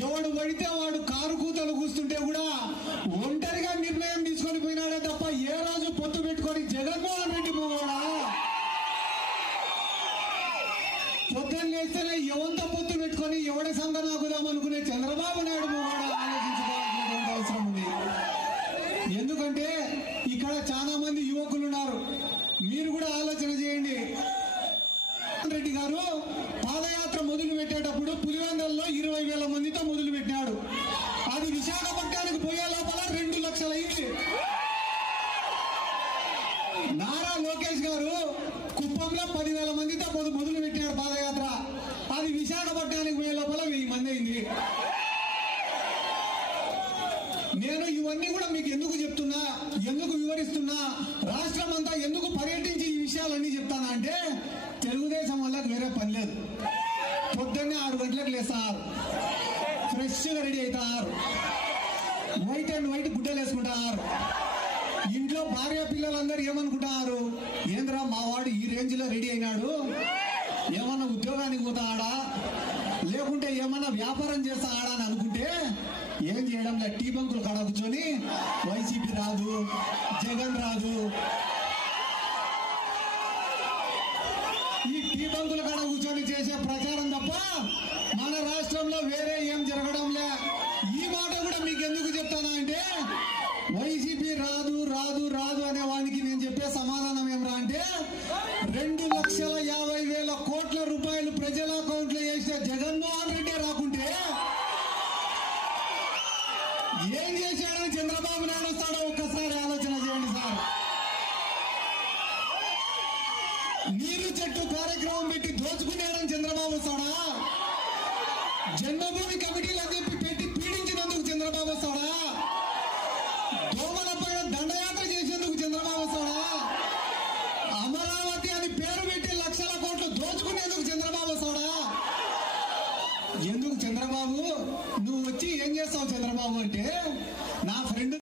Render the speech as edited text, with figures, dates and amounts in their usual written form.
ఎవడు పడితే వాడు కారు కూతలు కూస్తుంటే కూడా ఒంటరిగా నిర్ణయం తీసుకొని పోయినాడే తప్ప ఏ రోజు పొత్తు పెట్టుకొని జగన్మోహన్ రెడ్డి పోవాడా? పొద్దున్న లేస్తేనే ఎవంతా పొత్తు పెట్టుకొని ఎవడి సంఘం ఆగుదామనుకునే చంద్రబాబు నాయుడు పోవాడా ఆలోచించుకోవాల్సినటువంటి అవసరం ఉంది. ఎందుకంటే ఇక్కడ చాలా మంది యువకులు ఉన్నారు, మీరు కూడా ఆలోచన చేయండి. రెడ్డి గారు పాదయాత్ర మొదలు పెట్టేటప్పుడు పులివెందులలో 20,000 మందితో మొదలు పెట్టినాడు. అది విశాఖపట్నానికి పోయే లోపల 2 లక్షలు అయింది. నారా లోకేష్ గారు కుప్పంలో 10,000 మందితో మొదలు పెట్టినాడు పాదయాత్ర. అది విశాఖపట్నానికి పోయే లోపల 1000 మంది అయింది. నేను ఇవన్నీ కూడా మీకు ఎందుకు చెప్తున్నా, ఎందుకు వివరిస్తున్నా, రాష్ట్రం అంతా ఎందుకు పర్యటించి ఈ విషయాలన్నీ చెప్తానా అంటే, తెలుగుదేశం వాళ్ళకి వేరే పని లేదు. పొద్దున్నే 6 గంటలకు లేస్తారు, ఫ్రెష్ గా రెడీ అవుతారు, వైట్ అండ్ వైట్ గుడ్డలు వేసుకుంటారు. ఇంట్లో భార్య పిల్లలందరూ ఏమనుకుంటారు, ఏంద్రా మా వాడు ఈ రేంజ్ లో రెడీ అయినాడు, ఏమన్నా ఉద్యోగానికి పోతాడా లేకుంటే ఏమన్నా వ్యాపారం చేస్తాడా అని అనుకుంటే ఏం చేయడం లేదు. టీ బంకులు కాడ కూర్చొని వైసీపీ రాదు, జగన్ రాదు, ఈ టీ బంకుల కాడ కూర్చొని చేసే ప్రచారం తప్ప మన రాష్ట్రంలో వేరే ఏం జరగడం లే. ఈ మాట కూడా మీకు ఎందుకు చెప్తానా అంటే, వైసీపీ రాదు రాదు రాదు అనే వానికి నేను చెప్పే సమాధానం ఏమరా అంటే, 2,50,000 కోట్ల రూపాయలు ప్రజల అకౌంట్ లో వేసిన జగన్మోహన్ రెడ్డి రాకుంటే ఏం చేశాడని చంద్రబాబు నాయుడు వస్తాడో ఒక్కసారి ఆలోచన చేయండి సార్. నీరు చెట్టు కార్యక్రమం పెట్టి దోచుకునేయడం చంద్రబాబు వస్తాడా? జన్మభూమి కమిటీలు అని చెప్పి పెట్టి పీడించినందుకు చంద్రబాబు వస్తాడా? దోమల పైన దండయాత్ర చేసేందుకు చంద్రబాబు వస్తాడా? అమరావతి అని పేరు పెట్టి లక్షల కోట్లు దోచుకునేందుకు చంద్రబాబు వస్తాడా? ఎందుకు చంద్రబాబు నువ్వు వచ్చి ఏం చేస్తావు చంద్రబాబు అంటే, నా ఫ్రెండ్